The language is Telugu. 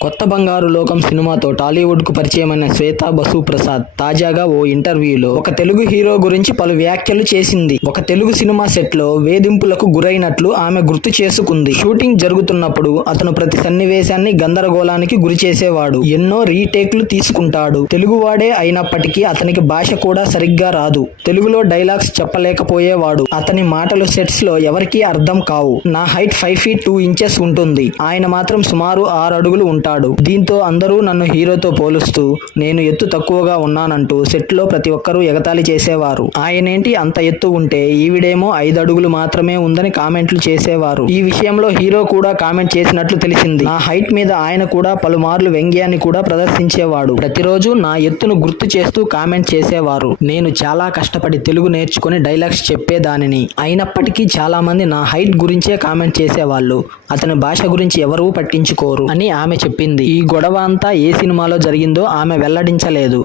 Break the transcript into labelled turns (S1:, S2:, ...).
S1: కొత్త బంగారు లోకం సినిమాతో టాలీవుడ్కు పరిచయమైన శ్వేతా బసు ప్రసాద్ తాజాగా ఓ ఇంటర్వ్యూలో ఒక తెలుగు హీరో గురించి పలు వ్యాఖ్యలు చేసింది. ఒక తెలుగు సినిమా సెట్లో వేధింపులకు గురైనట్లు ఆమె గుర్తు చేసుకుంది. షూటింగ్ జరుగుతున్నప్పుడు అతను ప్రతి సన్నివేశాన్ని గందరగోళానికి గురి చేసేవాడు. ఎన్నో రీటేక్లు తీసుకుంటాడు. తెలుగువాడే అయినప్పటికీ అతనికి భాష కూడా సరిగ్గా రాదు. తెలుగులో డైలాగ్స్ చెప్పలేకపోయేవాడు. అతని మాటలు సెట్స్లో ఎవరికీ అర్థం కావు. నా height five feet two inches ఉంటుంది. ఆయన మాత్రం సుమారు ఆరు అడుగులు ఉంటాడు. దీంతో అందరూ నన్ను హీరోతో పోలుస్తూ నేను ఎత్తు తక్కువగా ఉన్నానంటూ సెట్లో ప్రతి ఒక్కరూ ఎగతాళి చేసేవారు. ఆయనేంటి అంత ఎత్తు ఉంటే ఈవిడేమో ఐదు అడుగులు మాత్రమే ఉందని కామెంట్లు చేసేవారు. ఈ విషయంలో హీరో కూడా కామెంట్ చేసినట్లు తెలిసింది. నా హైట్ మీద ఆయన కూడా పలుమార్లు వ్యంగ్యాన్ని కూడా ప్రదర్శించేవాడు. ప్రతిరోజు నా ఎత్తును గుర్తు చేస్తూ కామెంట్ చేసేవారు. నేను చాలా కష్టపడి తెలుగు నేర్చుకుని డైలాగ్స్ చెప్పేదానిని. అయినప్పటికీ చాలా మంది నా హైట్ గురించే కామెంట్ చేసేవాళ్ళు. అతని భాష గురించి ఎవరూ పట్టించుకోరు అని ఆమె చెప్పింది. ఈ గొడవ అంతా ఏ సినిమాలో జరిగిందో ఆమె వెల్లడించలేదు.